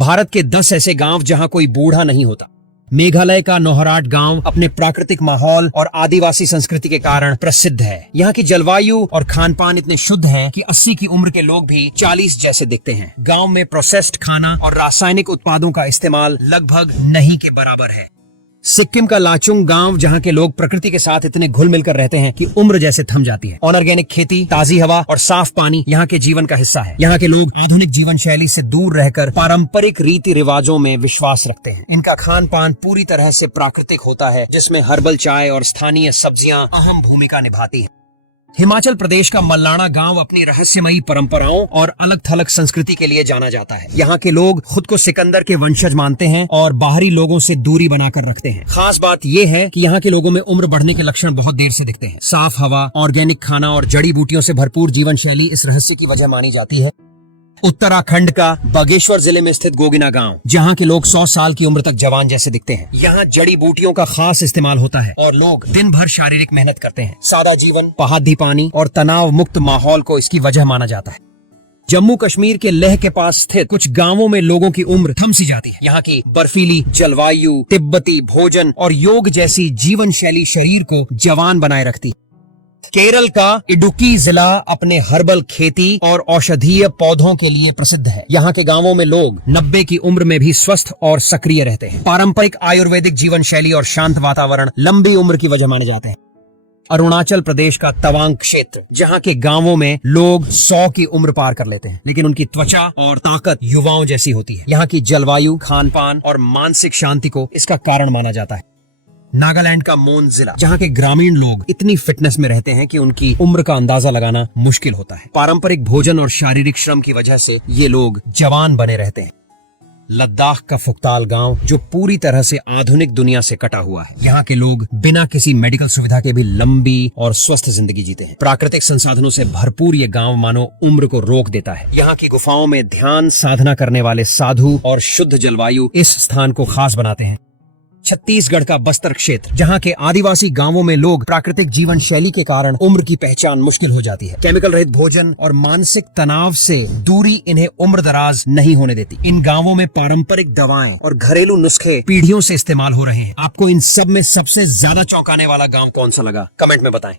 भारत के 10 ऐसे गांव जहां कोई बूढ़ा नहीं होता। मेघालय का नौहराट गांव अपने प्राकृतिक माहौल और आदिवासी संस्कृति के कारण प्रसिद्ध है। यहाँ की जलवायु और खान पान इतने शुद्ध है कि 80 की उम्र के लोग भी 40 जैसे दिखते हैं। गांव में प्रोसेस्ड खाना और रासायनिक उत्पादों का इस्तेमाल लगभग नहीं के बराबर है। सिक्किम का लाचुंग गांव, जहां के लोग प्रकृति के साथ इतने घुल मिलकर रहते हैं कि उम्र जैसे थम जाती है। ऑर्गेनिक खेती, ताजी हवा और साफ पानी यहाँ के जीवन का हिस्सा है। यहाँ के लोग आधुनिक जीवन शैली से दूर रहकर पारंपरिक रीति रिवाजों में विश्वास रखते हैं। इनका खान पान पूरी तरह से प्राकृतिक होता है, जिसमें हर्बल चाय और स्थानीय सब्जियां अहम भूमिका निभाती हैं। हिमाचल प्रदेश का मल्लाना गांव अपनी रहस्यमयी परंपराओं और अलग थलग संस्कृति के लिए जाना जाता है। यहाँ के लोग खुद को सिकंदर के वंशज मानते हैं और बाहरी लोगों से दूरी बनाकर रखते हैं। खास बात यह है कि यहाँ के लोगों में उम्र बढ़ने के लक्षण बहुत देर से दिखते हैं। साफ हवा, ऑर्गेनिक खाना और जड़ी बूटियों से भरपूर जीवन शैली इस रहस्य की वजह मानी जाती है। उत्तराखंड का बागेश्वर जिले में स्थित गोगिना गांव, जहां के लोग 100 साल की उम्र तक जवान जैसे दिखते हैं। यहाँ जड़ी बूटियों का खास इस्तेमाल होता है और लोग दिन भर शारीरिक मेहनत करते हैं। सादा जीवन, पहाड़ी पानी और तनाव मुक्त माहौल को इसकी वजह माना जाता है। जम्मू कश्मीर के लेह के पास स्थित कुछ गांवों में लोगों की उम्र थम सी जाती है। यहाँ की बर्फीली जलवायु, तिब्बती भोजन और योग जैसी जीवन शैली शरीर को जवान बनाए रखती है। केरल का इडुक्की जिला अपने हर्बल खेती और औषधीय पौधों के लिए प्रसिद्ध है। यहाँ के गांवों में लोग 90 की उम्र में भी स्वस्थ और सक्रिय रहते हैं। पारंपरिक आयुर्वेदिक जीवन शैली और शांत वातावरण लंबी उम्र की वजह माने जाते हैं। अरुणाचल प्रदेश का तवांग क्षेत्र, जहाँ के गांवों में लोग 100 की उम्र पार कर लेते हैं, लेकिन उनकी त्वचा और ताकत युवाओं जैसी होती है। यहाँ की जलवायु, खान पान और मानसिक शांति को इसका कारण माना जाता है। नागालैंड का मोन जिला, जहाँ के ग्रामीण लोग इतनी फिटनेस में रहते हैं कि उनकी उम्र का अंदाजा लगाना मुश्किल होता है। पारंपरिक भोजन और शारीरिक श्रम की वजह से ये लोग जवान बने रहते हैं। लद्दाख का फुक्ताल गांव, जो पूरी तरह से आधुनिक दुनिया से कटा हुआ है। यहाँ के लोग बिना किसी मेडिकल सुविधा के भी लंबी और स्वस्थ जिंदगी जीते हैं। प्राकृतिक संसाधनों से भरपूर ये गांव मानो उम्र को रोक देता है। यहाँ की गुफाओं में ध्यान साधना करने वाले साधु और शुद्ध जलवायु इस स्थान को खास बनाते हैं। छत्तीसगढ़ का बस्तर क्षेत्र, जहाँ के आदिवासी गांवों में लोग प्राकृतिक जीवन शैली के कारण उम्र की पहचान मुश्किल हो जाती है। केमिकल रहित भोजन और मानसिक तनाव से दूरी इन्हें उम्र दराज नहीं होने देती। इन गांवों में पारंपरिक दवाएं और घरेलू नुस्खे पीढ़ियों से इस्तेमाल हो रहे हैं। आपको इन सब में सबसे ज्यादा चौंकाने वाला गांव कौन सा लगा, कमेंट में बताएं।